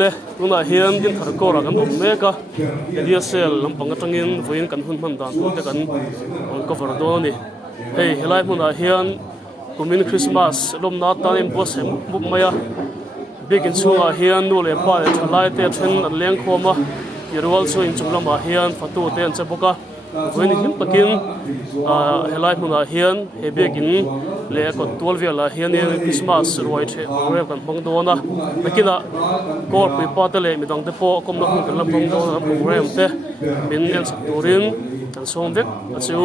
le tuna hian din thar ko ra kan om me ka DSL lampang atangin voin kan hun man dan te kan on cover do ni hei helai hmuna hian kumin Christmas lom na tan in bo sem muk maya bikin chunga hian nu le pa le thalai te then an leng khoma yerwal so in chunglama hian fatu te an chaboka voin him takin helai hmuna hian he bikin le ko tolvela hian Christmas roi the rep kan bang dona nakina kor pui pa te le midang te po komna hun kan lampang do program te min en turin kan som vek achu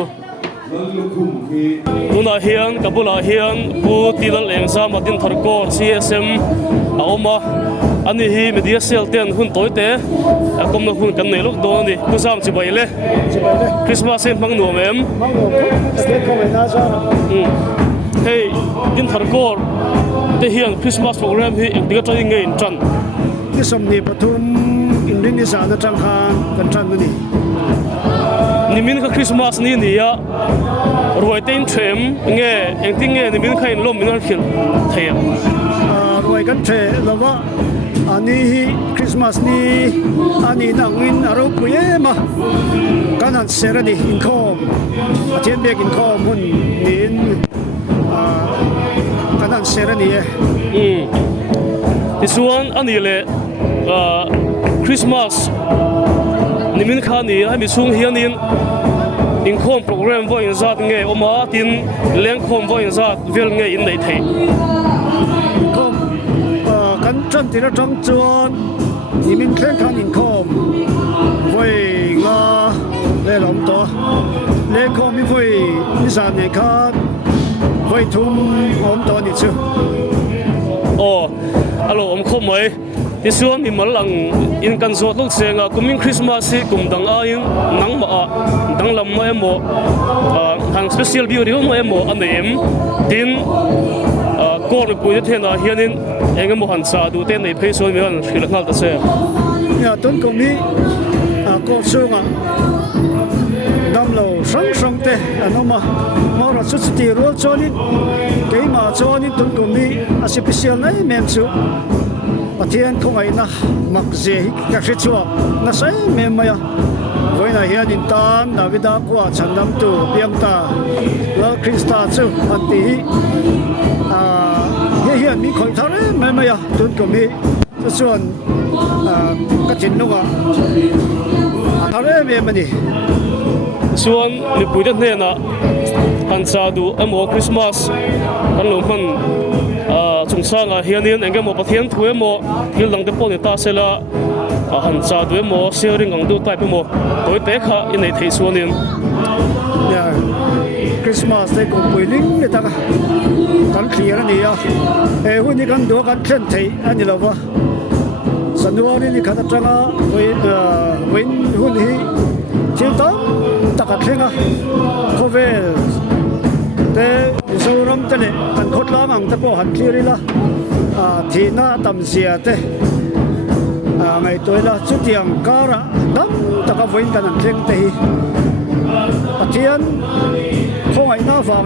nuna hian kabula hian pu tilal engsa matin tharkor CSM auma ani hi media sel ten hun toite komna hun kan nei lok do ni kusam chi baile Christmas en bang no mem state ko na sa hey din tharkor te hian Christmas program hi ekdiga training nge in chan ni somni pathum indin ni sa na tang khan kan than ni nimin ka Christmas ni ni ya roi ten threm nge engting nge nimin khain lom min khil thayam roi kan the lawa ani hi Christmas ni ani nangin aro puyema kanan serani income atien bek income mun nin kanan serani this one ani le Christmas nimin khani ha mi sung hianin income program vo in zat nge oma tin leng khom vo in zat vel nge in nei thei income kan chan tira tang chuan nimin khen khan income voi nga le lom to le khom mi voi ni sa ne khan voi thum om to ni chu alo om khom mai this one mi malang in kan zot lok senga coming Christmas si kum dang a in nang ma dang lam ma emo hang special beauty mo emo anem tin kor pui the na hianin engemo han sa du ten nei phei so mi han thil ngal ta se ya ton ko mi ko sunga dam lo sang sang te anoma ma ra chu ti ro choni ke ma choni ton ko mi a special nei mem chu pathian khong ai na mak je ka hre chuwa na sai mem maya voina hian in tan davida kwa chandam tu piamta la krista chu ati hian mi khoi thare mem maya ton ko mi chuan ka chin nuwa thare mem ani chuan mi pui the na han sa du amo Christmas kan lo man chung sanga hianin engemo pathian thu emo thil dang te pon ta sela han cha du emo sharing ang du type emo toi te kha in nei thei suanin ya Christmas te ko puiling le ta kan clear ani ya huni kan do kan khen thei ani lawa sanwari ni khata tanga win hun hi chilta taka khenga khovel te zoram tele kan khotlam ang ta ko han clearila thina tamsia te ngai toila chutiang kara dam taka voin kan an thleng te hi pathian khongai na wang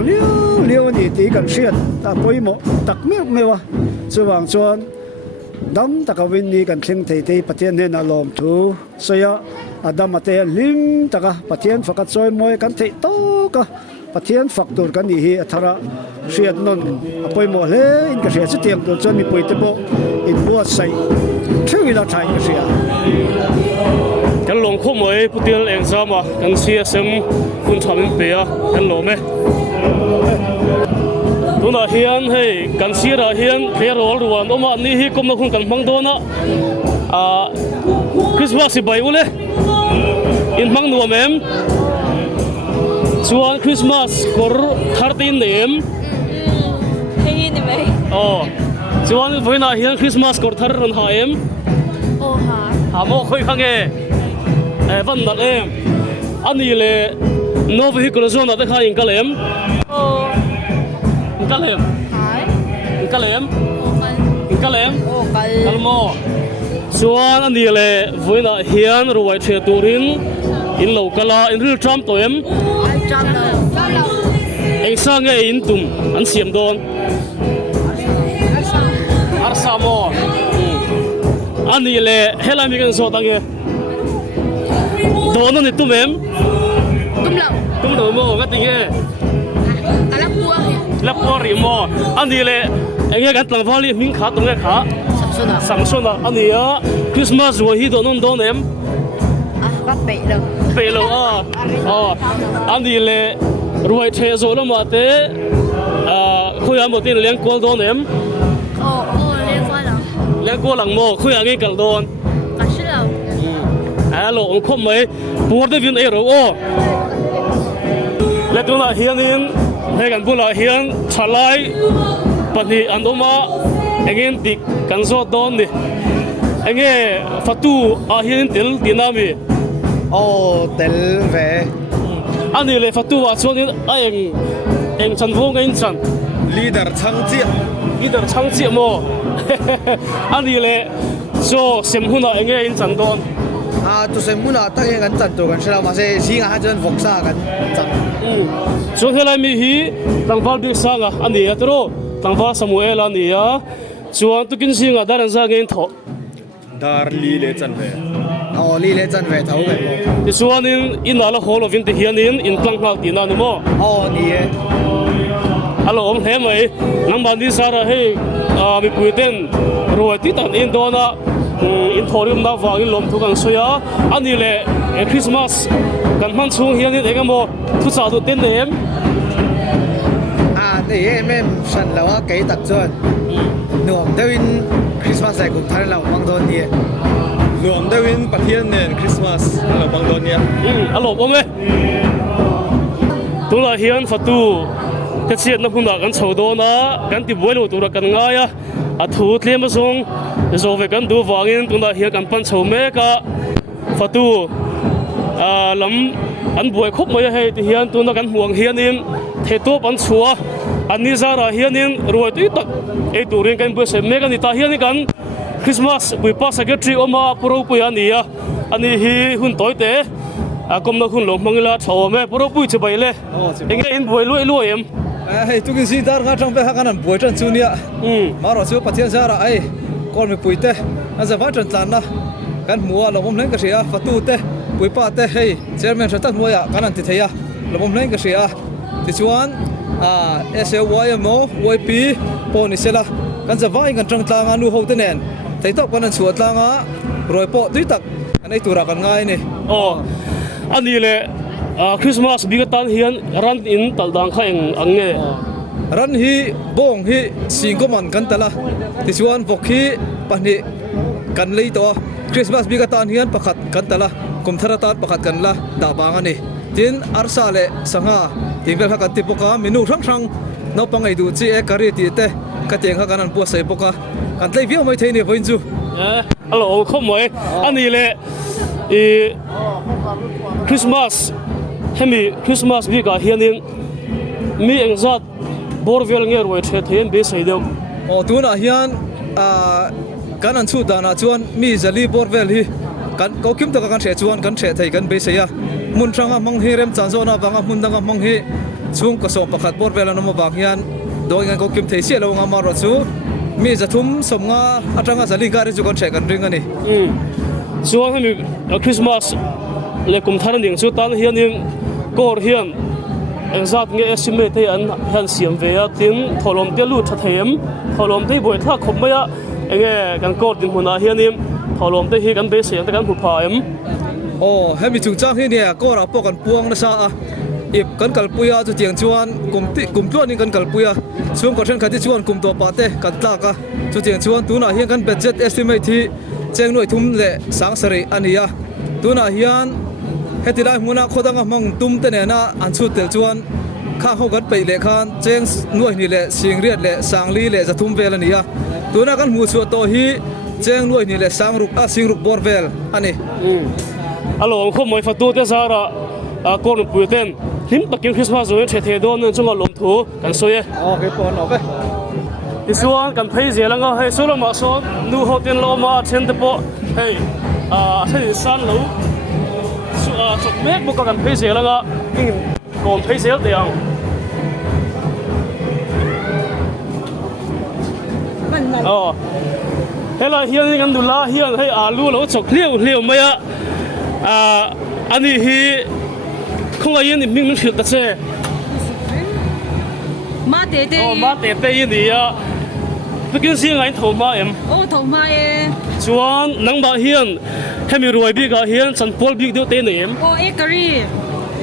liu ni ti kan hriat ta poimo tak mewa chuwang chuan dam taka win ni kan thleng thei te pathian ne na lom thu soya adam ate lim taka pathian fakat choi moi kan thei to ka pathian faktor kan ni hi athara hriat non apoimo hle in ka hria chu tiang tur chon mi poite bo in buat sai thewila thai ka hria kan long kho moi putil exam a kan CSM kun thamin pe a kan lo me tuna hian hei kan sira hian payroll ruan oma ni hi komna khun kan mang dona Christmas si bai ule in mang nuwa mem chuan Christmas kor 13 nem hei ni mai chuan voina hian Christmas kor thar ran ha em ha mo khoi khange van dal em ani le no vehicle zone ta kha in kalem kalem hai kalem kan kalem kal kalmo chuan ani le voina hian ruai the turin in lo kala in ril tram to em cham lo eng sang nge in tum an siam don arsamo anh đi lệ hết là mình cần số tăng kia đồ nó thì tụm em tụm đồ mò cái tiếng kia lắp qua rì mò anh đi lệ anh nghe cái tầng vào đi mình khá tụm cái khá sáng xuân à anh đi á Christmas rồi hi đồ nông đồ em bể lâu anh đi lệ rồi thế rồi nó mà thế khôi ăn một tiền liên quan đồ em liên quan lằng mò khôi ăn cái cần đồ alo ông không mấy bố đây viên ấy rồi ô lệ tôi là hiền in hay cần bố là hiền trả lại bạn thì anh ông mà anh em thì cần số đón đi anh em phát tu hiền tiền tiền nào mi tel về anh đi lệ phát tu số tiền anh chân vô anh chân leader 창지 뭐 anh đi lệ số xem hôm nào anh em chân đón tu xem muốn là tất nhiên gần chân tu gần sẽ là mà sẽ riêng hai chân phục sa gần chân so thế lại mi hi tang val bi sang à anh đi atro tang val Samuel anh đi à chuan tu kin sing à đã đang ra nghe thọ dar li le chân về li le chân về thấu về thì chuan in là hall of in hian in tlang hal tin anh mo ni alo ông thế mày nang ban đi sa ra hey mi pui ten rồi tí tận in đó na in thorium na vang in lom thu kang soya anh đi lệ Christmas kan man chung hian in ega mo thu sa tu ten em thì em sẵn lâu cái tật rồi nuông đâu in Christmas này cũng thay lòng bằng đồn nhỉ nuông đâu in bát thiên nền Christmas là bằng đồn nhỉ alo ông ơi tôi là hiền Phật tu cái chuyện nó không là cái sầu đó na cái tìm vui tôi là cái ngay thu thêm một xong rồi về cái đồ vàng in tôi là hiền cái pan sầu mẹ cả Phật tu lắm anh vui khóc mấy hay thì hiền tôi là cái muông hiền in thế tôi pan chùa anh đi ra là hiền in rồi tôi tắc ấy tôi riêng cái bữa xem mẹ cái ta hiền cái Christmas buổi pas secretary oma pro bui anh đi hi hun tối tế công nó hun lồng mang la chầu mẹ pro bui chơi bày lệ anh in bui lôi em tôi kinh xin ta trong về hàng anh bui chân chuột nhá mà rồi xíu bắt thiên ra ấy con mình bui tế anh sẽ phát chân tàn đó cái mua là mông lên cái gì phát tu tế bui pa tế hey chairman sẽ tắt mua ya cái anh thì thấy là mông lên cái gì thì chuan SLYMO YP poni sela kan zawai kan tang tlang anu ho tenen thei top kan chuat tlang a roi po tui tak anei tura kan ngai ni ani le Christmas bigatan hian ran in taldang kha ang nge ran hi bong hi singkoman kan tala ti chuan vok hi pani kan lei to Christmas bigatan hian pakhat kan tala kumtharatan pakhat kan la da bang ani tin arsa le sanga tingvel kan ti poka minu rang rang no pangai du chi e kari ti te ka teng ha kan an pu sai poka kan tlei viau mai thei ni voin chu alo khom moi ani le Christmas hemi Christmas bi ka hianin mi engzat borvel nge roi the then be sai deu tuna hian kan an chu dana chuan mi zali borvel hi kan ko kim to kan se chuan kan the thei kan be sai ya mun ranga mang hi rem chan zona wanga mun danga mang hi chung ka som pakhat borvel an ma wang hian doi ngan ko kim thei se lo nga ma ro chu mi zathum somnga atanga zali gari chu kan se kan ring ani chuan hemi Christmas le kum tharan ding chu tan hianin kor hian engzat nge estimate an han siam ve a tin tholom te lu tha them tholom te boi tha khop maya enge kan kor din huna hianin tholom te hi kan be siam te kan hu pha em hemi chung chang hi ne ko ra po kan puang na sa a ip kan kalpuya chu tiang chuan kum tuan in kan kalpuya chung ko then khati chuan kum to pa te kan tla ka chu tiang chuan tuna hian kan budget estimate hi cheng noi thum le sang sari ania tuna hian heti lai muna khodanga mang tum te ne na an chu tel chuan kha ho gat pei le khan cheng noi ni le sing riat le sang li le zathum vel ania tuna kan mu chu to hi cheng noi ni le sang ruk a sing ruk bor vel ani alo khom moi fatu te zara kon puiten him takin Christmas zo the the don chunga lom thu kan soye ke pon ove isuan kan phei zelanga he solo ma so nu hotel lo ma chen te po hey thei san lo su chok mek bo kan phei zelanga in kon phei zel te ang là hiền ngân đủ la hiền hay alu lo chọc liều mày anh ấy hi không ai yên mình hiểu ta sẽ má tê tê má tê tê yên đi bây giờ riêng anh thầu má em thầu má em chuan nang ba hiền hay mình rồi biết cả hiền sân Paul biết điều tên này em curry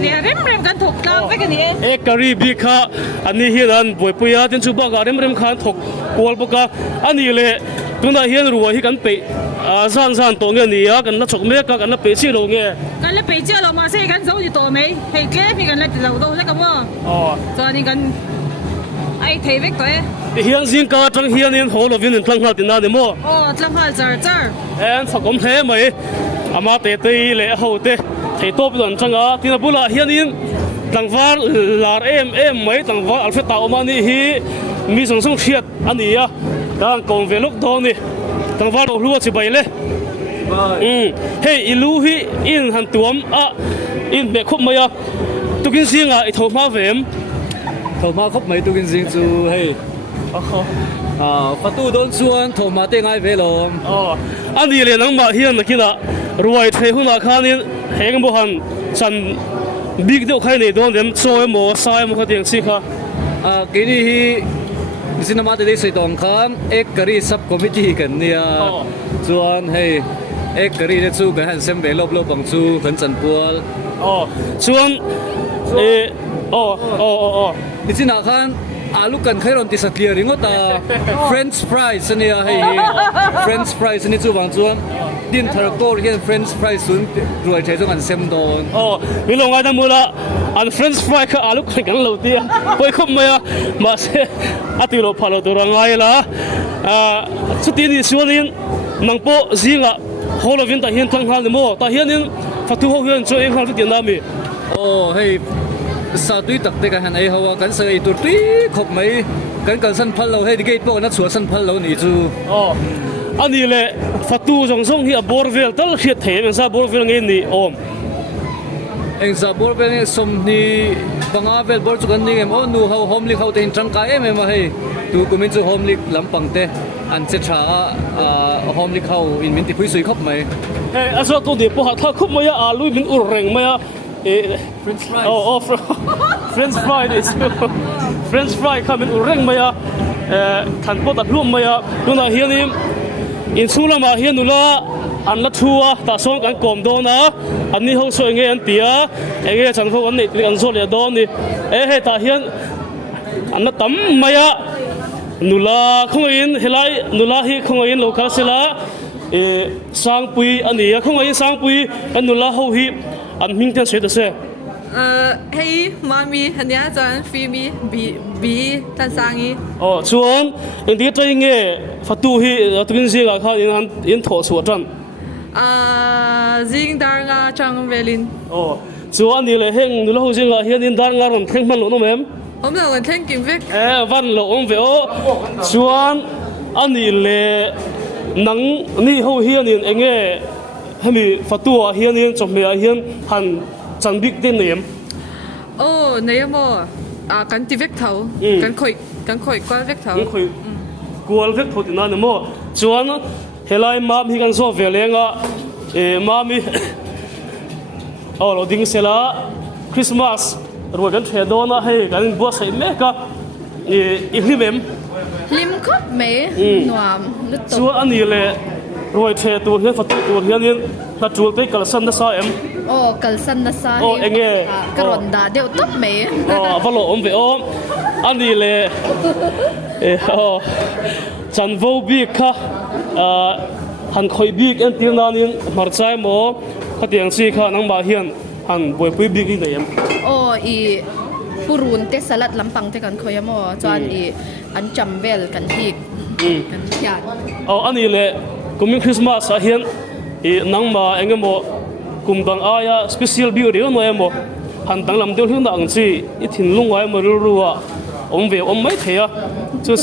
nè rem kan thục lang với cái này curry biết cả anh ấy hiền anh bồi bồi à tiếng chú bác rem khan thục Paul bác anh ấy lệ chúng ta hiền rồi hi kan pe san tổ nghe ni kan na chok me ka kan na pe si lo nghe kan le pe chi lo ma se kan zo di to me hei ke mi kan le lo do le ka mo cho ni kan ai thấy với cái hiền riêng cả trong hiền nên hồ lo vin tlang hal tin na de mo tlang hal char en phật om thế mày ama te te le ho te thei top don changa tin bula hiền in tlang var lar em mai tlang var alpha ta omani hi mi song thiat ani a dan kong velok do ni tlang var lu chi bai le hey ilu hi in han tuam in be khop maya tukin singa I thau ma vem thầu ma khóc mấy tu kinh sinh chú hey phát tu đón xuân thầu ma tên ai về lom anh đi lên nắng mà hiền là kia rồi thấy hôm nào khá nên hẹn bộ hành sẵn big điệu khai này đón đến soi mồ sai một cái tiếng xí khá cái này hi xin nama tới đây xây đồng khán ek kari sub committee cần nia xuân hey ek kari để chú cái hành xem về lốp bằng chú khẩn trần buol xuân đi xin nào khán alu cần khai ron tisat clear ringo ta French fries nia hey French fries ni chú bằng chuan din thar ko hian French fries sun rồi thấy trong ăn xem don mi lo ngai da mula an French fry ka alu khai kan lo tia poi khop maya ma se ati lo phalo to rangai la chu ti ni suanin nang po zinga holovin ta hian thang hal ni mo ta hianin fatu ho hian cho eng hal ti na mi hey sao tuy tập te kan han ai hawa kan sai tur tuy khop mai kan san phal lo hey gate po na chua san phal lo ni chu ani le fatu jong hi a borvel tal khiat the men sa borvel nge ni eng za borvel ni som ni banga vel bor chu kan ni em nu how home lik how te trang ka em hey tu kumin chu home lik lampang te an che tha home lik how in min ti phui sui khop mai hey aso to de po ha tha khop maya alu min ur reng maya French fries French fry is French fry kamen ureng maya kan po tat lum maya tuna hianim in sulama hianula an la thua ta song kan kom do na ani hong so nge an tia enge chan pho an nei kan so le do ni he ta hian an na tam maya nula khongin helai nula hi khongin local sela sang pui ani khongin sang pui an nula ho hi anh minh tên谁的是hey mami anh nhớ chọn phi mi bị tan sang ý chuan anh đi chơi nghe phát tu hi tukin gì cả khai in thổ sửa chân riêng dar nga trong velin chuan đi lại heng lâu gì cả hiện in dar nga làm khen man lỗ em hôm nào còn khen kim vek văn lỗ ông về chuan anh đi lại nắng ni hậu hiện in anh nghe hami fatua hian chom me hian han chanbik ten nem nei mo kan ti vek thau kan khoi kwal vek thau khoi kwal vek thau tin na mo chuan helai mam hi kan so velenga mami lo ding sela Christmas ro kan the do na he kan bo sai me ka i hlimem lim khop me nuam chuan ani le rồi thế tu hiền phát tu hiền là chuột tới kalsan na sa em kalsan na sa anh nghe karonda đều top me vào lộ ông về anh đi le chan vô bi kha han khoi bi anh tiếng na nín mar chai mo khát tiếng si kha nang ba hiền han bồi bui bi cái này em i purun te salat lampang te kan khoi mo chuan i an cham vel kan hi kan hian anh đi le Coming Christmas hian nang ma engemo kum dang aya special beauty no emo han tang lam deu hian ang chi I thin lung ai mo ru wa om ve om mai thea chu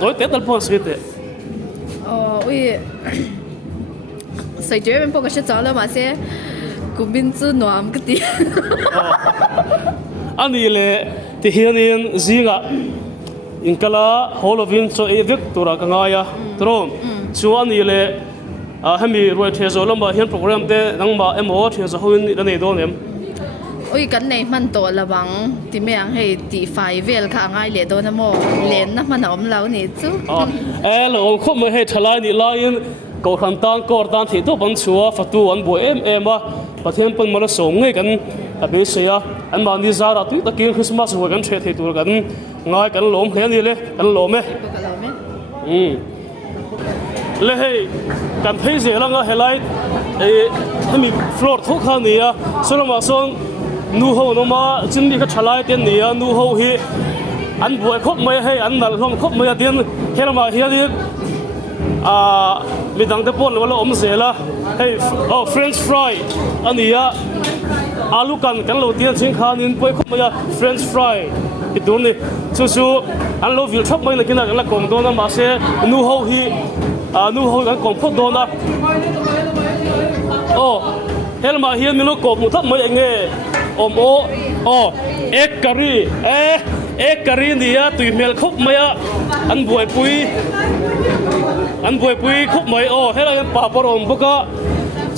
doi te dal pon svete ui sai je ben po ka she chaw la ma se kumin chu nuam ka ti ani le ti hian zinga in kala Halloween so evek tura ka ngaya tron chuan ni le hemi roi the zo lama hian program te nangma emo the zo hoin ni nei don em oi kan nei man to lawang ti meang hei ti fai vel kha ngai le do na mo len na man om lau ni chu lo khop mai he thalai ni lain ko khan tang kor tan thi to ban chua fatu an bo em a pathian pon mala song ngai kan abi seya an ma ni zara tu takin Christmas ho kan the thei tur kan ngai kan lom hle ni le kan lom e le hei kan phei je langa helai hemi floor tho kha ni a soloma song nu ho no ma chimni ka thalai ten ni a nu ho hi an boi khop mai hei an nal hlom khop mai ten helama hi ani mi dang te pon wala om zela hei french fry ania alu kan lo tian ching khan in poi khop mai french fry idun ni chu an lo vil thop mai na kina la kom do na ma se nu ho hi nu ho kan kom phot do na helma hian mi lo kop mu thap mai nge om ek curry nia tui mel khop maya an buai pui khop mai helai kan pa parom boka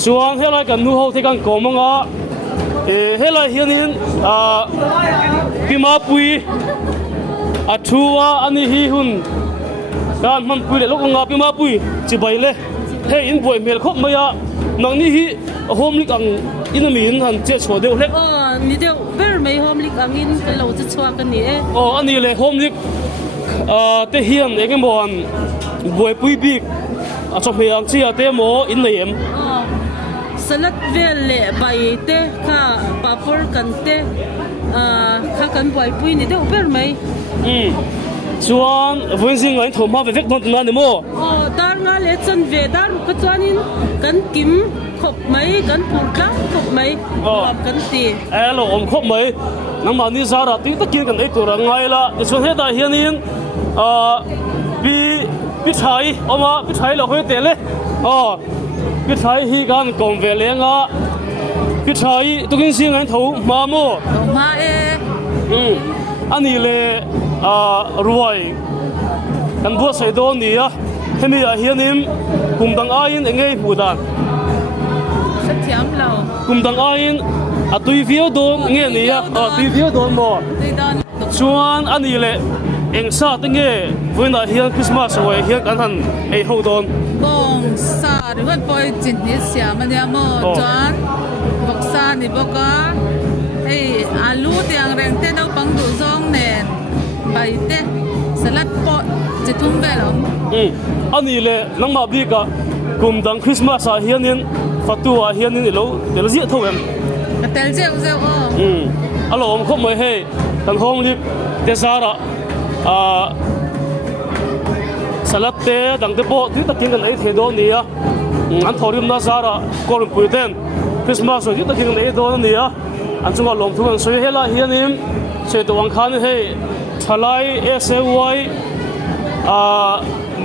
chuan helai kan nu ho the kan komanga helai hianin pima pui athua ani hi hun kan man pui le lokanga pima pui chi bai le he in buai mel khop maya nang ni hi home lik ang inamin han che chho deu hlek ni deu ber mai home lik angin ka lo chu chwa kan ni e ani le home lik te hian engemon buai pui bik a chho me ang chia te mo in nei em salat vel le bai te kha papor kan te kha kan buai pui ni deu ber mai chuan voinsing ai thoma ve vek don na ni mo dar nga le chan ve dar ka chuanin kan kim khop mai kan purka khop mai kan ti lo om khop mai nang ma ni zara ti ta kin kan ei tur ngai la chuan he da hianin pi thai oma pi thai lo hoi te le pi thai hi kan kom ve lenga pi thai tukin sing ai tho ma mo ma e ani le ruai kan bu sai do ni a hemi a hianim kumdang ain engei hudan sathiam lo kumdang ain atui vio don nge ni a tui vio don mo chuan ani le engsa te nge voina hian Christmas hoi hian kan han ei ho don bong sa ri poi chin ni sia ma ne mo chuan bok sa ni boka ei alu tiang reng te no pang du zong nen bai te salat po che thum ve lo ani le nangma bi ka kumdang Christmas a hianin fatua hianin lo tel zia tho em ka tel zeu alo om khop mai he kan hong lik te zara salat te dang te po ti takin kan ei the do ni a an thorim na zara korum puiten Christmas oi ti takin kan ei do ni a an chunga lom thung soi hela hianin che to wang khan he thalai SAY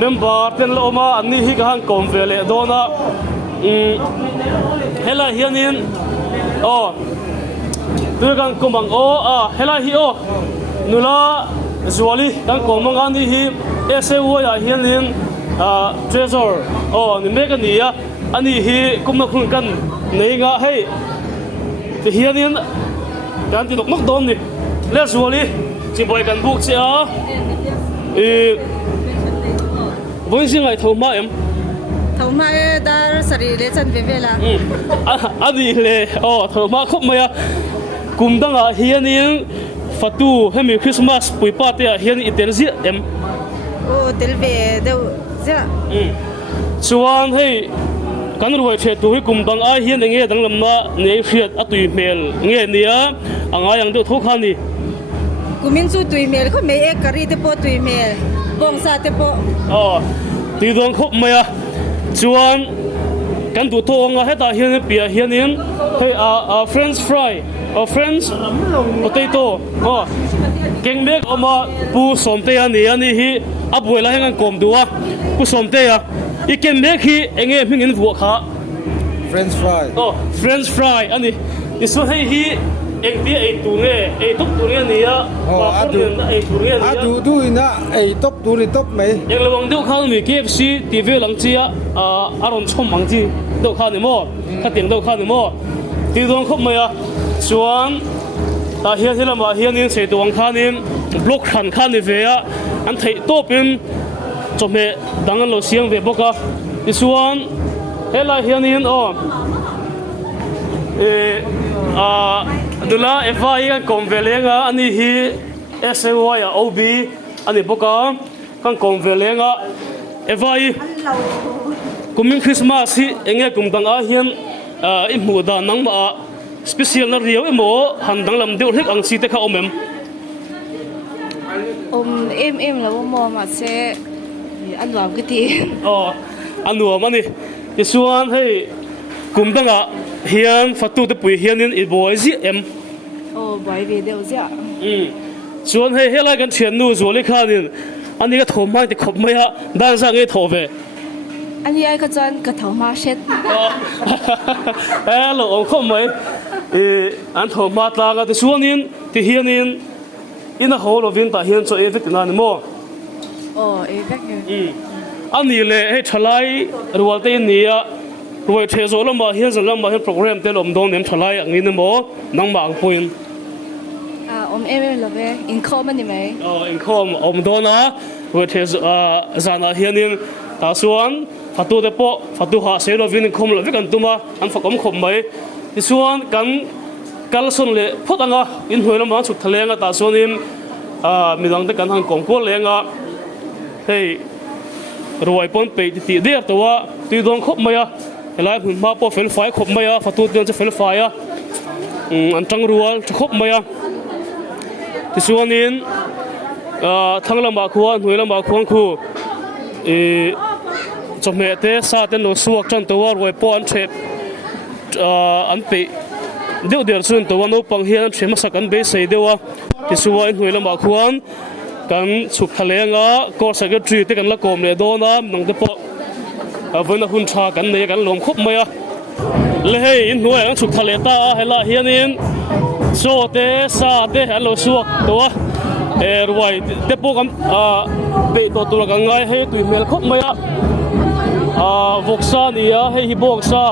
member ten lo ma ani hi kan kom vele dona hela hianin tu kan komang hela hi nula zuali kan komang ani hi SAY a hianin treasure ni mega ni a ani hi kumna khun kan nei nga hei ti hianin kan ti nok don ni le zuali chi boy kan buk chi a voinsing ai thoma em thoma e dar sari le chan ve vela ani le thoma khop maya kumdanga hianin fatu hemi Christmas puipa te hian itel zia em tel ve deu ja chuan hei kan ruai the tu hi kumdang a hian enge danglam na nei hriat atui mel nge nia anga yang de tho khani kumin chu tui mel kho me e kari te po tui mel bong sa te po ti dong khop maya chuan kan du to nga heta hian pia hianin hei french fry french potato keng mek oma pu somte ani hi abuela hengan kom duwa pu somte ya iken mek hi enge mingin vu kha French fry French fry ani isu hei hi eng ti ei tu nge ei tok tu nge nia ba kon len ei tu nge nia du ina ei top tu ri top mai eng lawang deuh khang mi KFC TV lang chia aron chom mang chi deuh kha ni mo kha tiang deuh kha ni mo ti dong khop mai a chuan ta hian hilama hian in sei tuang kha nin block khan kha ni ve a an thei topin chome dangan lo siang ve boka ti chuan hela hian in dula FI kan konvelenga ani hi SAY OB ani boka kan konvelenga FI kumin Christmas hi enge kumdang a hian I mu da nang ma special na riau emo handang lam deuh hlek ang si te kha omem em là mo mà sẽ ăn vào cái gì anu mani ti chuan hei kumdanga hian fatu te pui hian in boy zi em bởi vì đều dạ chuan hei helai kan thian nu zoli khanin ani ka thom mai te khop mai ha dan sa nge tho ve anh ấy có chọn cái thầu ma xét hello ông khop mai an thom ma ta ga te chuan in ti hian in a whole of in ta hian cho evit na ni mo ấy các ani le hei thalai rual te nia ruai the zo lama hian zan lama hian program te lom dong nem thalai angin mo nang ma ang point em là về in common đi mấy income dona ruai the zana hian in ta suan fatu te po fatu ha se lo vin khom lo vikan tuma an fakom khom mai ti suan kan kalson le photanga in hoilama chuk thalenga ta suan in midang te kan hang kong ko lenga hei ruai pon pe ti der towa ti dong khop maya helai hun ma po fel fai khop maya fatu ten che fel fai a an tang rual khop maya ti suan in thanglama khuan huilama khuan khu chome te sa ten no suak chan towa ruai po an thep an pe deuh der chun towa no pang hian an thema sak an be sei dewa ti suan huilama khuan kan chuk thalenga ko secretary te kan la kom le dona nang te po avena hun tha kan ne kan lom khop maya le hei in nuai ang chuk thale ta hela hianin so te sa te hello suak towa ruai te po kan pe to tu ka ngai hei tui mel khop maya voksa nia hei hi boksa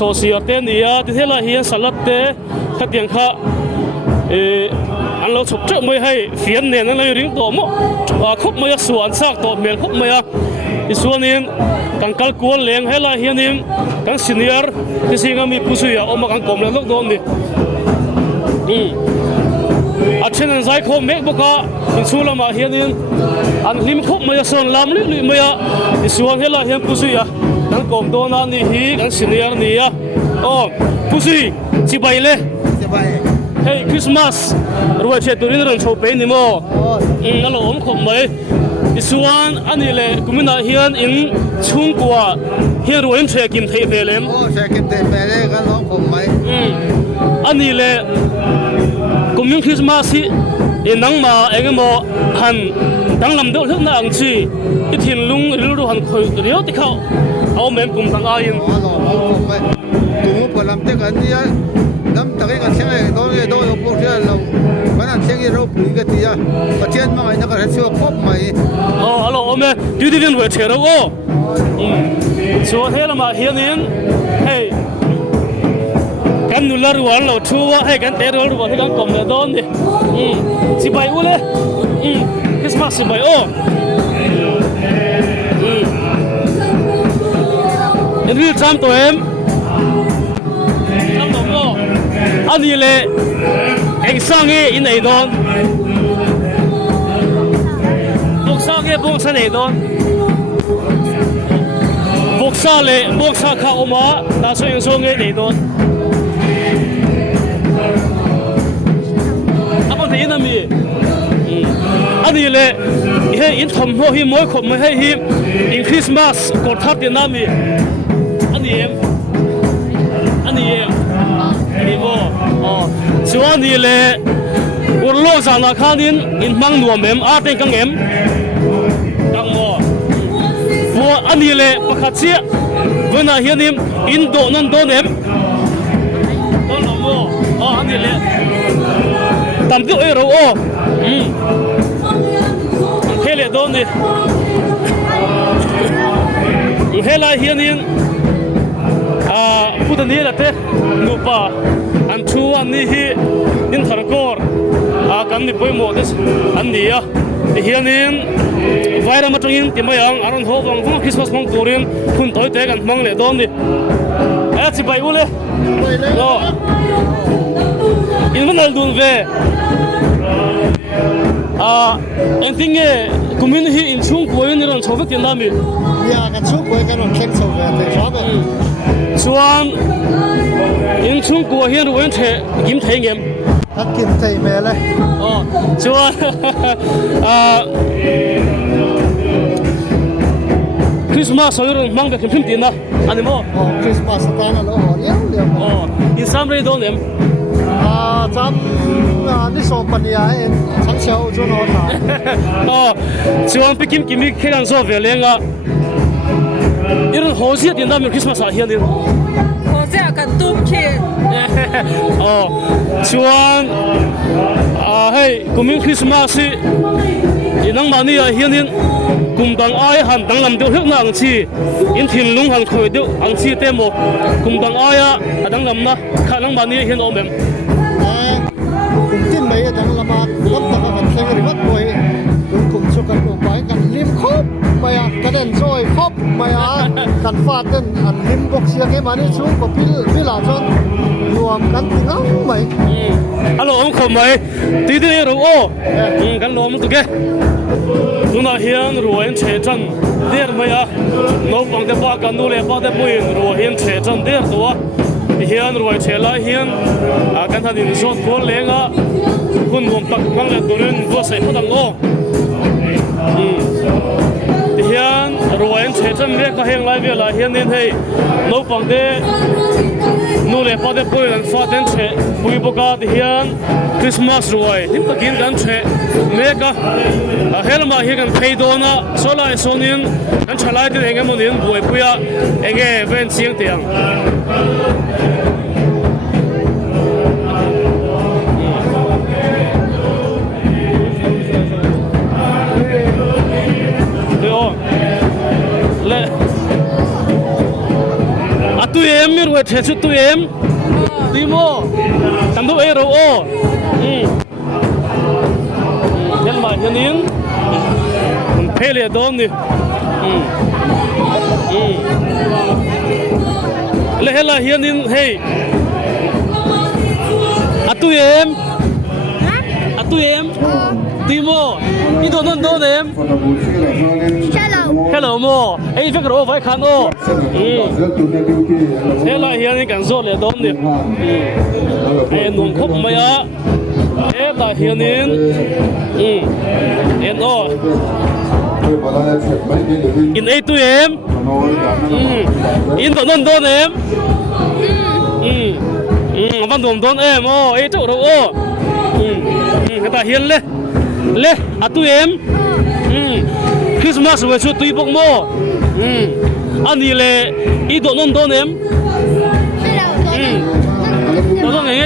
social te nia te hela hian salat te khatiang kha an lo chuk chuk mai hay phiền nè nó lấy ring tổ mỏ khúc mai suan sak tổ mel khúc mai isuan in kan kal kuan leng hela hian in kan senior ti singa mi pusuya oma kan kom le lok don ni a chen zai kho mek boka in sulama hian in an lim khúc mai son lam li mai isuan hela hian pusuya kan kom don na ni hi kan senior ni ya pusui chi bai le hey Christmas ruai che turin ran chho pe ni mo na lo om khom mai isuan ani le kumina hian in chung kwa hian ruai che kim thei velem che kim thei vele kan lo khom mai ani le kumin Christmas hi nang ma engemo han dang lam do hlek na ang chi I thin lung ril ru han khoi riau ti khau au mem kum tang a in tu mo palam te kan dia dam takai kan sengai do po ria lo kan sengi ro pui ka tia pathian ma ai na ka chu khop mai alo ome tu di vin we che ro so hela ma hian in hey kan nular wal lo thuwa hey kan te ro ru wa kan kom le don ni si bai u le Christmas si bai in real time to em ani le eng sange in ei don bok sange bok sa nei don bok sa le bok sa kha oma ta so eng songe nei don apon te inami ani le he in thom ho hi moi khom mai hi in Christmas ko that ti nami ani em chuan ni le urlo zana khanin in mang nuam em a te kang em kang mo wo ani le pakhat chia vena hianim in do nan don em don mo ani le làm tiêu ấy rồi ô thế lệ đó nè thế là hiện in phụ thân là thế nụ pa anh chú anh hi in thar cor kan ni poi mo des anh đi hiện in vài năm trong in tìm bayang aron ho vang vang Christmas mong turin phun tối tế kan mong lệ đó nè ai chỉ bay ule no in vẫn luôn về anh tin nghe community in chung của những người trong việc tiền nam mi cái chú của cái nó khen sâu về thì rõ rồi chuan in chung của hiện rồi thế kiếm thấy em hắn kiếm thấy mẹ này chuan Christmas rồi mang về kiếm tiền đó anh em Christmas ta nó lo nhiều in Sunday đó em chăm đi sòng bánh ya em sáng sớm cho nó thả chuan bị kiếm cái ăn số về liền iron hồ sĩ tiền đó mình Christmas hiện đi hồ sĩ cần tôm kia chuan hey coming Christmas inang mani hiện đi cùng đằng ai hẳn đằng làm điều hết năng chi in thiên lung hẳn khởi điều ang chi tem một cùng đằng ai đằng làm na khả năng mani hiện ôm em cùng tin mấy đằng làm lắm tất cả các sinh vật bồi cùng cho các bộ bài cần lim khóc mày cái đèn soi khóc mày cần phát tên ăn lim bốc xia cái mani xuống có pil là cho nuông cần tiếng mày alo ông không mày tí tí rồi ô cần lo một cái chúng ta hiện rồi chế chân điệt mày nấu bằng cái ba cần nuôi ba cái bùi rồi hiện chế chân điệt đó hiện rồi chế lại hiện cái thằng đi sốt cuốn lên hun gom tắc ngang lên tụi nên vô say phát đằng ô hiện rồi chế chân biết có hiện lại việc là hiện nên hay nấu bằng cái nuôi ba cái bùi lên phát đến chế bùi bốc cái hiện Christmas rồi những cái kiến chế mấy cái hết mà hiện cái thay đổi na số lại số niên anh trả lại thì anh em muốn niên bùi bùi anh em vẫn siêng tiền lệ tụi em rồi thế chứ tụi em tụi mò tạm đâu ấy rồi ô nhân mà nhân yến phê liệt đó nè lệ hết là hiền yến hey tụi em tụi mò đi đâu em hello mo ấy phải rồi phải khăn ô thế là hiện cái rốt là đón đi em nung khóc mày em là hiện em ô in ấy tụi em in đón em văn đón em ô ấy chỗ đâu ô người ta hiện lê tụi em Christmas về tụi bốc mò anh đi lệ ít đón em đón em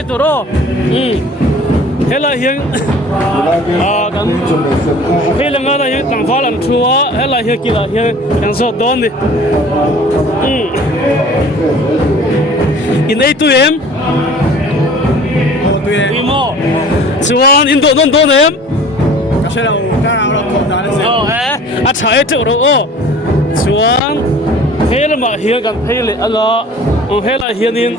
tụi đó thế là hiện thế là ngay là hiện tảng phá làm chúa thế là hiện kia là hiện đang sốt đón đi in đây tụi em tụi mò chuan in đón em cái nào là con đàn đấy trái chỗ đó chuan thế là mà hiện cái thế là là thế là hiện in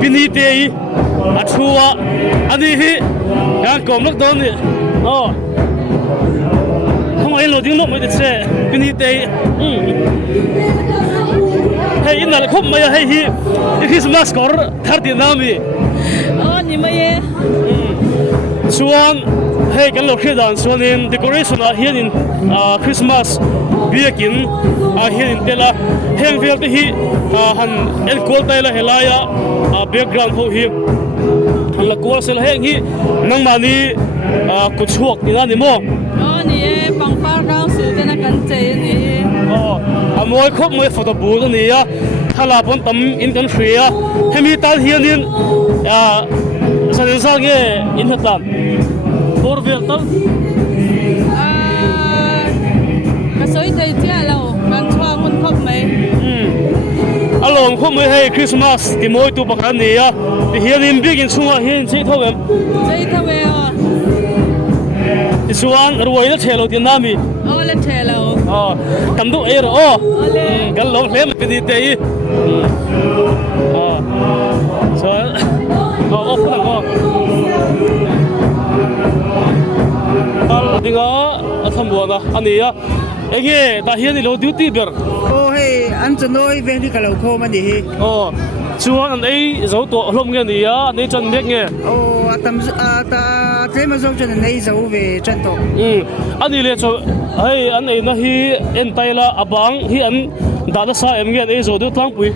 bi ni tei chua anh đi hi đang cầm lắc đó nè không ai lo tiếng lộc mới được xe bi ni tei hey in là không mấy hay hi Christmas cor thar tiền nam mi ni mày chuan hey kan lo khidan chuan in decoration hiện in Christmas biakin hiện in tela heng vel te hi han en kol tai la helaya background ho hi han la kol sel heng hi nang mani ku chuak ni na ni mo ni pang par rang su te na kan che ni moi khop moi photo bu ni ya thala pon tam in kan khria hemi tal hianin sanin sang nge in hatan bor vel tal cái số thời chia lâu bằng cho muốn không mấy alom khom mai hei Christmas ti moi tu pakhan ni a ti hianin bigin chunga hian chi thogem dây theo về ti chuan ruai la thelo ti nami ô lên trẻ lâu kam du e ro kan lo hlem pe ni te so off na go al dinga atham buanga ania ege ta hian lo duty ber ô hey anh chân nói về đi cả lâu khô mà đi chuan an ei zo to hlom nge ni a nei chan mek nge ô ta thế mà dấu chân này dấu về chân to ani le cho hey an ei na hi en taila abang hi an da da sa em nge ei zo du tlang pui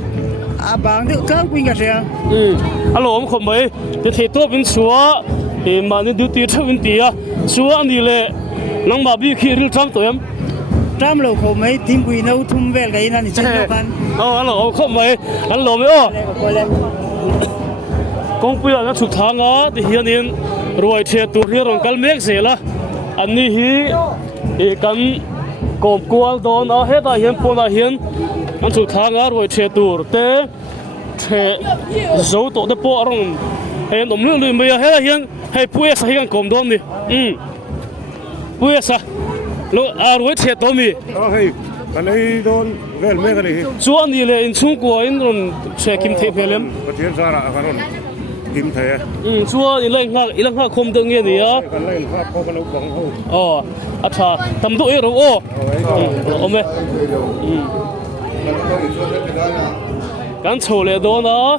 bang được các quý cả xe alo om khom mai te the to bin chua e mani du ti thawin ti a chua ani le nang ma bi khi ril tram to em tram lâu khô mấy team quý nấu thum về cái này chân to kan alo om khom mai alo me kong pui an thu thanga ti hianin roi the tur hi rong kal mek zela ani hi e kan kom kwal don a heta hian pona hian an thu thanga roi the tur te the zo to de po rong en om lu lu me hela hian hei pui sa hian kom don ni pui sa lo a roi the to mi hey cái này đón về mấy cái này chuan ni le in chung ko in ron che kim the phelem có thiên sa ra cái đó kim thế chuan in lang ha khom de nge ni a cái này phát có cái nấu bằng hô acha tam do e ro ome kan chole do na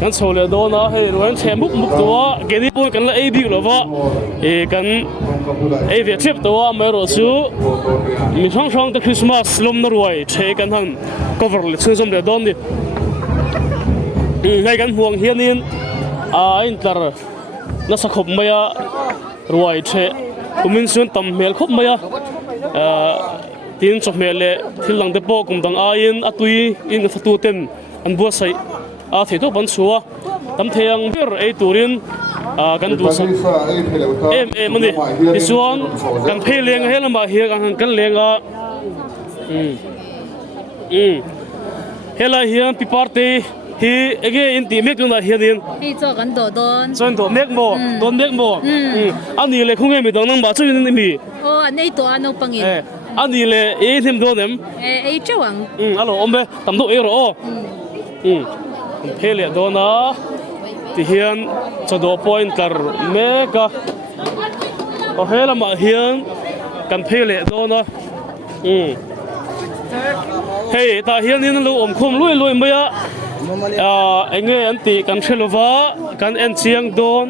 kan chole do na he ron che muk to ge ni pon kan la ab lo wa e kan e ve trip to ma ro chu mi chang chang the Christmas lom no roi che kan han cover le chu som le don ni ngay kan huang hianin in tar na sa khop maya roi che kumin sun tam mel khop maya tin chok mel le thil lang de po kum dang a in atui in ka tu ten an bua sai a the to ban chuwa tam theng ber ei turin kan du sa em mani ti chuan kan phei leng helama hi kan lenga hela hian pi parte hi ege in ti mek na hianin hi cho kan do don chon to mek mo don mek mo ani le khunge mi dong nang ba chu ni mi ô anh ấy to anh ông bằng in ani le e them do dem ấy cháu ang alo ombe tam do e ro phele do na ti hian cho do point kar meka o hela ma hian kan phele do na hey ta hian in lo om khom loi maya enge anti kan thelova kan en chiang don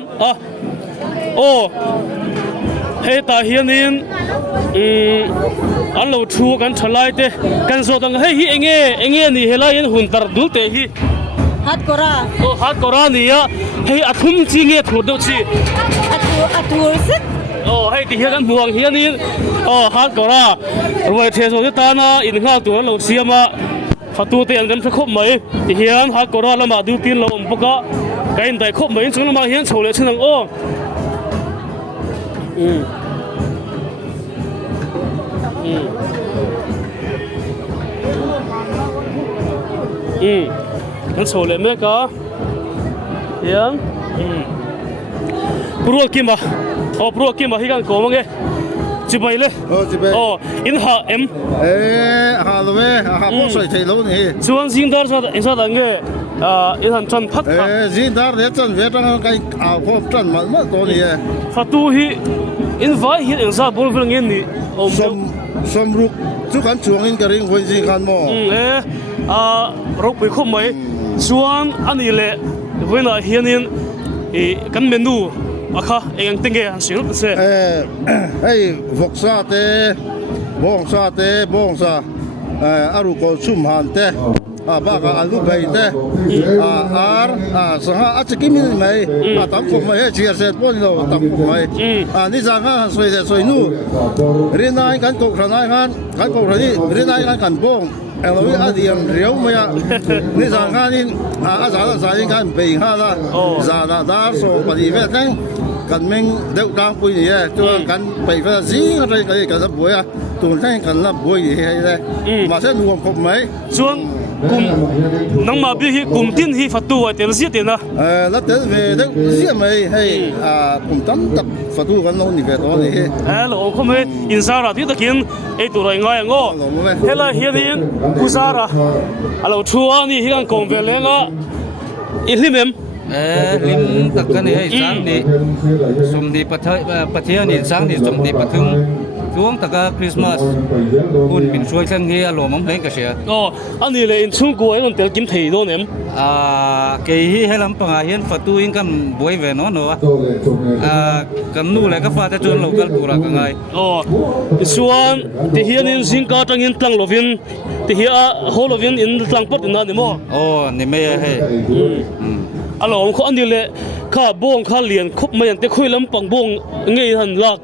hey ta hian in an lo thu kan thalai te kan zo dang hey hi enge ni helai in hun tar dul te hi hát cora hat kora ni ya hey athum chi nge thur do chi atur sit hey ti hian kan huang hian in hat kora roi the zo ta na in nga tu lo siama fatu te an kan khop mai ti hian hat kora lama du tin lo om poka kain dai khop mai chung lama hian chole chinang kan chole me ka hian pro kima hi kan ko mange chibai le in ha em ha lo me ha mo soi thei lo ni chuan jingdar sa da nge in han chan phat zin dar de chan ve tang kai a khop chan ma to ni fatu hi in vai hi en sa bol vel ngen ni som ruk chu kan chuang in ka ring hoi ji khan mo rok pe khom mai chuan ani le voina hianin kan menu akha eng tenge sil se hey voksa te bong sa aru ko sum han te ba ka alu bai te ar sanga achiki min mai tam ko mai chiar set pon lo tam ko mai ni sanga soi nu rinai kan ko ranai kan ko rani rinai kan bong LOE adiam riau maya ni sanga ni za kan bei ha la za da so padi ve tang kan meng deu dang pui ni cho kan bei fa ji ngai kan sa boi tuần thanh cần là bồi gì hay đây mà sẽ nuông cục mấy chuan cùng nang ma bi hi cùng tin hi phatu ai tel zia te na lát tới về đấy riêng mấy hay cùng tắm tập phatu kan lâu ni về đó đi lo khom he in sara ti takin e tu rai ngai ngo hela hianin kusara alo thua ni hi kan kong ve lenga ilimem lim tak kan hei sang ni sum di pathia ni sang ni sum di pathung chuang taka Christmas kun min suai sang hi alo mong leng ka sia ani le in chung ko en tel kim thei do nem ke hi helam panga hian fatu in kan boi ve no no kan nu le ka fa ta chun local pura ka ngai suan ti hian in zingka tangin tlang lovin ti hi a holovin in tlang pot na ni mo ni me he alo ko ani le kha bong kha lian khop mai te khoi lam pang bong ngei han lak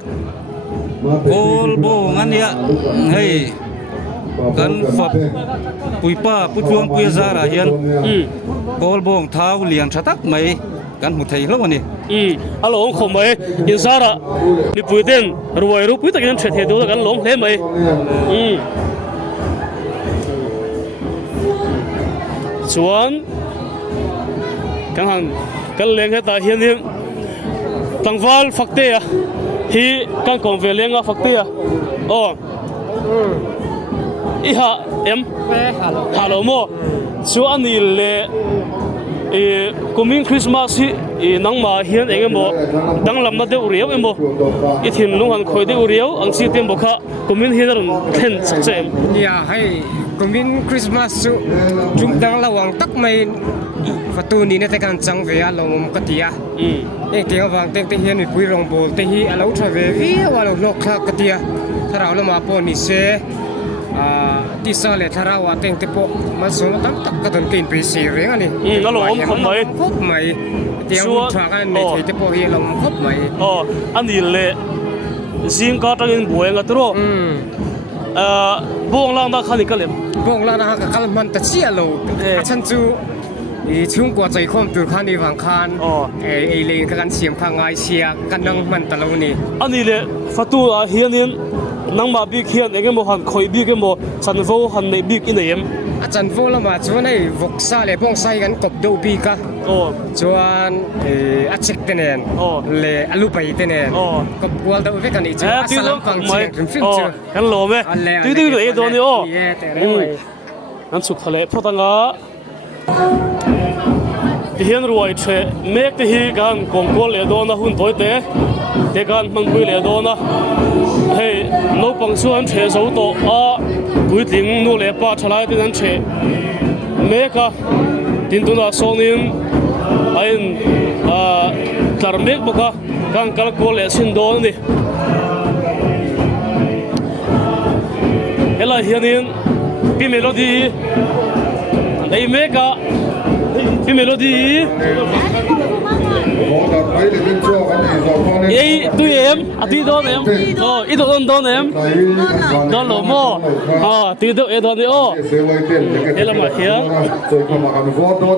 bol bong ania hei kan fa puipa puchuang puya zara hian bol bong thau lian thatak mai kan mu thei lo ani alo khom mai in sara ni puiten ruai ru pui takin the the do kan lom hle mai chuan kan han kan leng heta hian hi tangwal fakte a hi kan kong ve lenga fakte a iha em halo mo chu ani le coming Christmas hi nangma hian engemo danglam na de uriau emo i thin lung han khoi de uriau ang si tem bokha coming hian ron then sakchem ya hai coming Christmas chu chung dang lawang tak mai fatu ni ne te kan chang ve a lo mom ka tia te wang te hian mi pui rong bol te hi alo tha ve vi wa lo lok kha ka tia thara lo ma po ni se ti sa le thara wa teng te po ma so tam tak ka don kin pe si reng ani alo om khom mai khop mai te ang thra kan me te po hi lo khop mai ani le zing ka tangin bueng atro bong lang da khani kalem bong lang da ka kal man ta chi alo chan chu chung quaใจคอมตัวข้านี่วางคานเลนกันเสียมข้างไงเชียกันนั่งมันตะลุนี่อันนี้เลยฟัตูเฮียนินนังมาบิกเฮียนเองก็หันคอยบิกก็ฉันโวหันในบิกอินเดียมอาจารย์โวละมาชวนให้วกซาเลยพงไซกันกบดูบิกะชวนอาชิกเตนเลยอลูไปเตนกบวัวดูเวกันอีกอาสลัมฟังเชียงถึงฟิล์มเจอกันหล่อไหมตื้อเลยตัวนี้นั่นสุดทะเลเพราะตั้งที่เห็นรวยเชเมกที่กันกงกอลเลโดนะหุ่นตัวเตะเด็กกันมันบุยเลโดนะเฮ้ยน้องปังส่วนเชสาวโตบุยทิ้งนู่นเลป้าชลายที่นั่นเชเมกะดินตัวน่ะส่งนินไอ้คลาร์เมกบุกะกันกัลกอลเลสินโดนนี่เฮล่าเฮียนินพี่เมโลดี้ไอ้เมกะพี่เมโลดี้เอ้ยตัวเอ็มตีโดนเอ็มอีโดนเอ็มโดนหล่อมั่วตีโดนโดนนี่เฮล่ามาเฮีย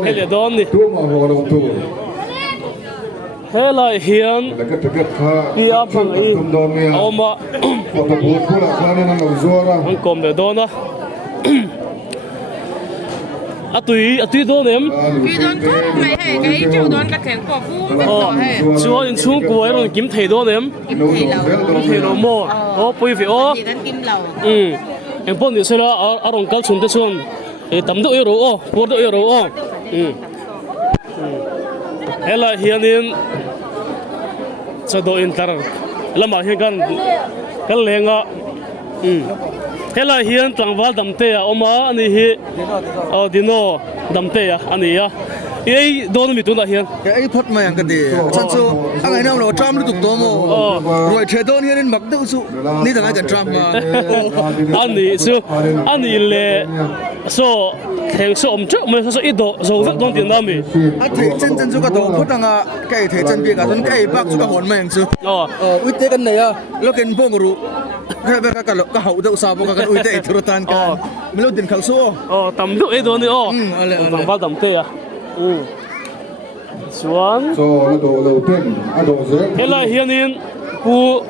เฮล่าโดนนี่เฮล่าเฮียนพี่อาพังอีเอามามันกลมเดือดโดนนะตุยโดนเอ็มพี่โดนทุกไม่ให้ไอ้จูโดนกระแข็งปอกฟูเป็นต่อให้ชัวร์ช่วงกลัวเรากิมเทโดนเอ็มกิมทีเราเทโดนมั่วปุยฟิโอที่นั่นกิมเราเอ็มปนนี่เสร็จแล้วอารมณ์กัลชุนเตชวนตั้มตัวเอโร่ปวดตัวเอโร่เฮล่าเฮียนินจะโดนอินเตอร์แล้วมาเห็นกันเลงอ่ะเฮล่าเฮียนตั้งวัดดำเตะออกมาอันนี้ดิโน่ดำเตะอันนี้เอ้ยโดนมีตัวไหนเฮียนไอ้พัดมาอย่างกันดีฉันสู้อะไรนั่นเราจำรู้ถูกตัวมั้งรวยเทโดนเฮียนมักดูสู้นี่ต่างกันจำมาอันนี้สู้อันนี้เลยโซ่แค thèn sự om trước mà sao ít độ dầu vắt đông tiền nam mi thấy chân chú cái đầu phút rằng cái thấy chân bị cả thân cái bác chú cái hồn mình chú uy tế cái này lo kiến phong rồi cái hậu đậu sao cái uy tế thừa tan cái mình lo tiền khẩu số tầm độ ấy đó nữa tầm bao tầm tê à xuân cái là hiện in cu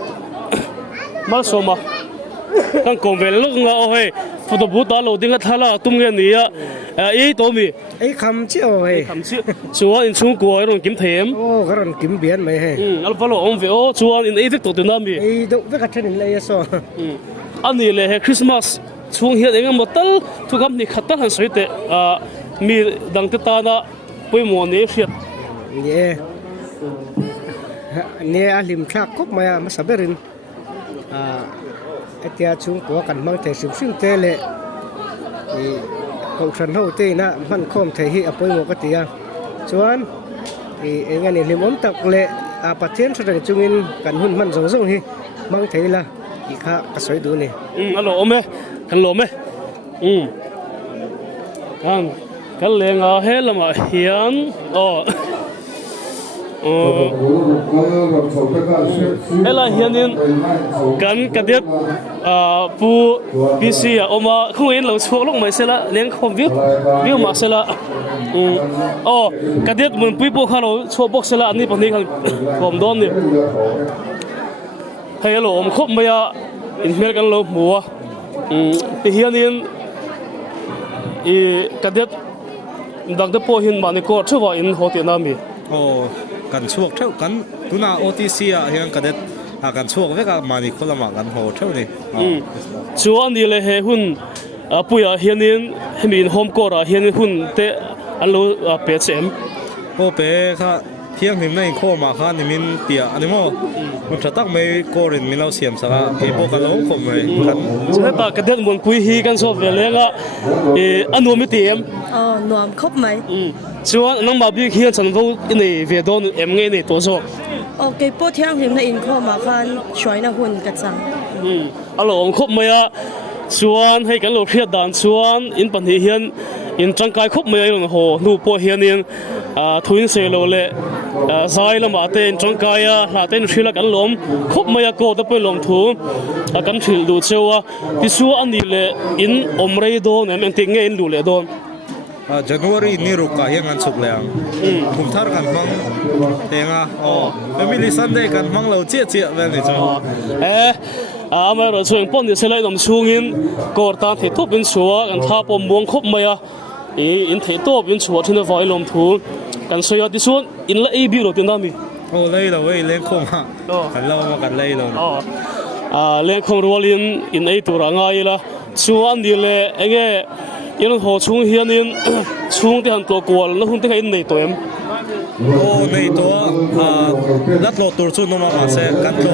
mà số mà đang công về lúc ngõ hay photo bút đó lâu tiếng cái thay là tung cái này ấy tổ mi ấy khăm chiêu ấy khăm chiêu xuân in chung của rồi kiếm thêm cái rồi kiếm biển mày hay alpha lo ông về xuân in ấy việc tổ tiền nam mi ấy đâu với cái chân này sao anh này là Christmas chung hiện anh một tấn thu gom thì khát tấn hàng sợi tệ mi đăng cái ta na bôi mồ này thiệt nè alim thắc cốc mà saberin tia chung của cần mang thể sum tê lệ thì cậu trần hậu tê na man khom thể hi apoi mo cái tia chuan thì anh này liêm ốm tặc lệ phát triển cho rằng chung in cần hun man giống giống hi mang thể là thì khá cái sợi đủ này alo ôm ấy cần lồm ấy cái leng hết là mà hiền hay là hiện in cần cái điệp pu PC mà không yên lâu chuộc lúc mấy xe là liền không viết mà xe là cái điệp mình bui bộ khá lâu chuộc bộ xe là anh đi bằng đi không đón đi hay là ông khóc mấy in mail cần lâu mua thì hiện in cái điệp đang được po hiện mà này có chưa vào in hồ tiền nam miกันช่วงเท่ากันตุนา OTC เฮียงกันเด็ดกันช่วงเวกมานี่คนละมากันโหเท่านี้ช่วงนี้เลยหุ่นปุยเฮียนินให้มีโฮมโกร์เฮียนินหุ่นเตะอันรู้เปเซมโอเปค่ะเที่ยงหิมในโคมาค่ะนี่มินเปียอันนี้มั้งมันจะตั้งไม่โกรินมินเอาเสียมสักเก็บโบกันแล้วคมเลยกันใช่ปะกระเด็นบนปุยฮีกันโซเวลเลยก็อันนู้นไม่เตรียมนวมครบไหมช่วงน้องมาบิ๊กเฮียนฉันว่าอินในเวดอนเอ็มเงี้ยในตัวโซ่โอเคพอเที่ยงหิมในอินโคมาค่ะช่วยนะหุ่นกระจังอารมณ์ครบไหมส่วนให้กันเราเครียดด่านส่วนอินปัญหาเฮียนอินจังกายครบไหมหลวงโหนูปวดเฮียนยังทุนเสียโลเลยสายละมาเต้นจังกายหาเต้นชิลกันลมครบไหมก็จะไปลมทุนกันชิลดูเชียวที่ส่วนอันนี้เลยอินอมไรโดนเนี่ยมันติงเงินดูเลยโดนJanuariนี่รุกกะยังงันสุกแล้วผมทาร์กันมังเต็งไม่มีลิซันเดกันมังเราเจี๊ยแบบนี้จ้ะมาเราช่วยป้อนเดี๋ยวเสร็จแล้วน้ำช่วงอินก่อตาที่ทุบเป็นชัวกันท่าปมม่วงครบไหมอินที่ทุบเป็นชัวที่น่าไว้ลมทุนกันสวยที่สุดอินละบิวเราเต็มได้มีเลยเราเว้ยเลี้ยงคงกันเล่ามากันเลยเราเลี้ยงคงรัวลินอินตัวร่างไงล่ะช่วงนี้เลยเงี้ยยังหัวช่วงเฮียนินช่วงที่หันตัวกวนแล้วหุ่นที่ให้ในตัวในตัวรัดโลตัวชุนน้องมาเสกันโล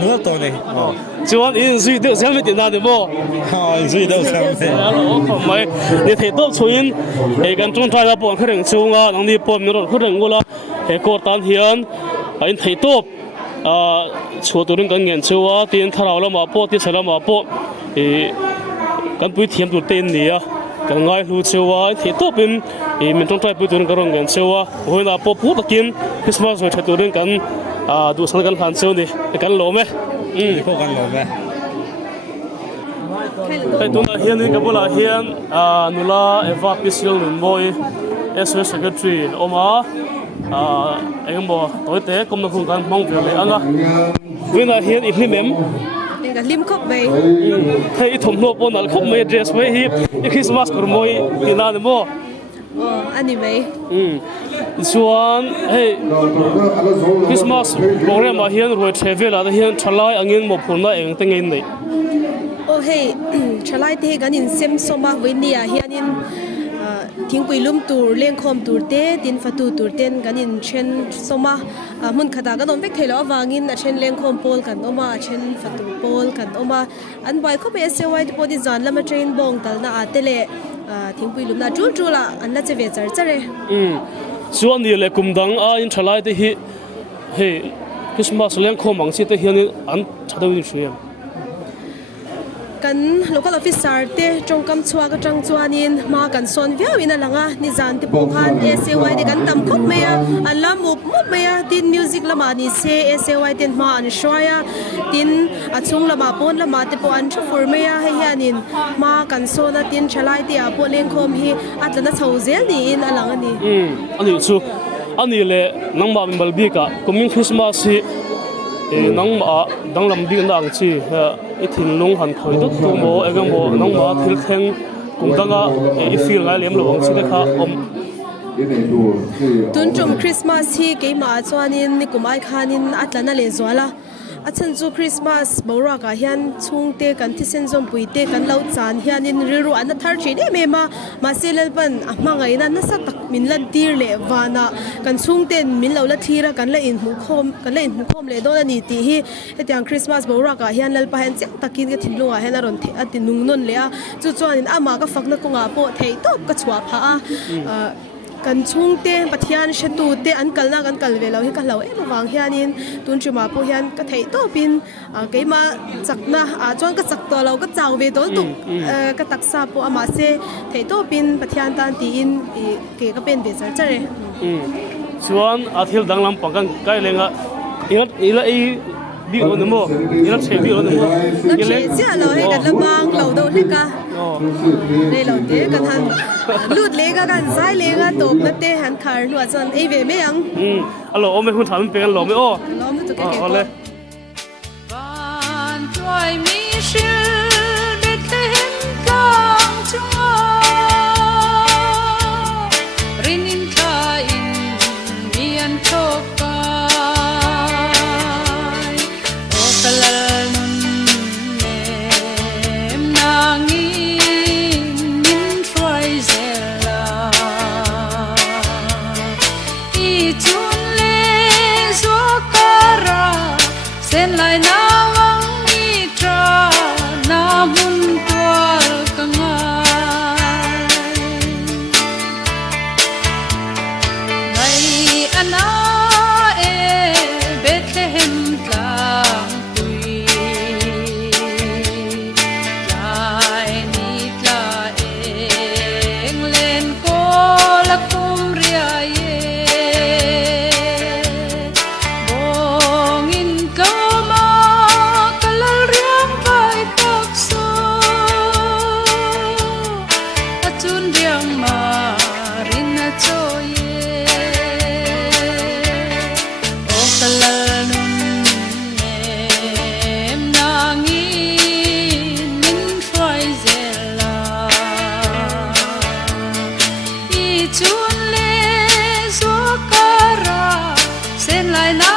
นัวตัวนี้ช่วงอินซีเดียวเสียไม่ติดนานเดี๋ยวอินซีเดียวเสียไม่ไม่เนี่ยที่ตัวช่วยกันจงใจเราปนขึ้นถึงช่วงนั่งดีปนมีรถขึ้นถึงกูละกดตันเฮียนอินที่ตัวชัวตัวนึงกันเงินชัวตีนทาราวแล้วมาปนที่ใส่แล้วมาปนกันปุ้ยเทียมตัวเต้นเนี่ยกันง่ายรู้เชียวว่าที่ตัวเป็นมันต้องใช้ปุ้ยตัวนึงกันรองเงินเชียวว่าโอ้ยน่าปอบพูดตะกินคริสต์มาสใช้ตัวนึงกันดูสังกันผ่านเชียวนี่กันหล่อไหมพวกกันหล่อไหมไอ้ตัวนั้นเฮียนี่กับบุหรี่เฮียนนุลาเอฟาพิเศษหนึ่งบอยเอสเอสเซกทรีออกมาเอ็งบอกตัวเตะกรมนักหุ่นกันมองเปลี่ยนเลยอ่ะนะเวลาเฮียนอีกนิดเอ็มกันลิมครบไหมให้ถมโลปนอะไรครบไหมเดรสไหมฮิปคริสต์มาสกรมอยที่นั่นมั้งอันนี้ไหมส่วนเฮ้คริสต์มาสโปรแกรมมาเฮียนรวยเทเวลาเฮียนชลายอังยิงมาพูนละเองตั้งเงินเลยโอ้เฮ้ชลายเทกันอินเซมโซมาเวเนียเฮียนินทิ้งไปลุ่มตูเลี้ยงคอมตูเต้ดินฟัตูตูเต้นกันอินเช่นโซมามุนขดากันนนเวกเทลวางินเช่นเลี้ยงคอมโพลกันออกมาเช่นฟัตูโพลกันออกมาอันบ่อยเขาไปเซวายที่พอดีจานแล้วมาเทรนบงแต่ละอาเตเลทิ้งไปลุ่มน่ะจู่ๆละอันน่าจะเวจร์เลยส่วนนี้เลยกุมดังอินชลายที่เฮ้คริสต์มาสเลี้ยงคอมบางสิ่งที่เฮียนอันชัดเจนเชียว kan local officer te trong kam chua ka tang chuanin ma kan son via in alanga ni zan te pokhan SAY de kan tam khop meya alam up meya tin music lama ni se SAY ten ma an shoya tin achung lama pon lama te po an thur meya hianin ma kan sona tin chalai te a po leng khom hi atlana chhozel ni in alanga ni ani chu ani le nangma min balbi ka coming Christmas hi nangma danglam ding dang chi I thin lung han khoi dot tu mo egam mo nangma thil theng kum danga I feel ngai lem lo wang chi kha om tun chung Christmas hi ke ma chuanin ni kumai khanin atlana le zwala achan chu Christmas bora ka hian chungte kan thi sen zom puite kan lo chan hianin riru an thar thi de me ma selal pan amangai na sa tak min lan tir le wana kan chungten min lo la thira kan la in hu khom le do ni ti hi etiang Christmas bora ka hian lal pa hen chang takin ke thinlunga hen aron the atinung non le a chu chuanin ama ka fakna konga po thei top ka chua pha a kan chungte pathian shetu te an kalna kan kalvelo hi ka lo em wang hianin tun chuma po hian ka thei to pin keima chakna a chuan ka chak to lo ka chaw ve tol tu ka taksa po ama se thei to pin pathian tan ti in ke ka pen be sar chare chuan athil danglam pangkan kai lenga ila I bi on mo ila che bi on mo ile sia lo he kan la bang lo do le ka le lo te kan han lut le ka kan sai le ga top na te han khar lu chan ei ve me yang alo ome hun tham pe kan lo me o lo me to ke ke ole van troi mi shil Bethlehem kang chunga rinin ka in mi an thoka sen lai na wang ni tra na mun tual kangai ngai ana e Bethlehem tlang tui lai ni tla eng len ko la kum ria ye sen lai na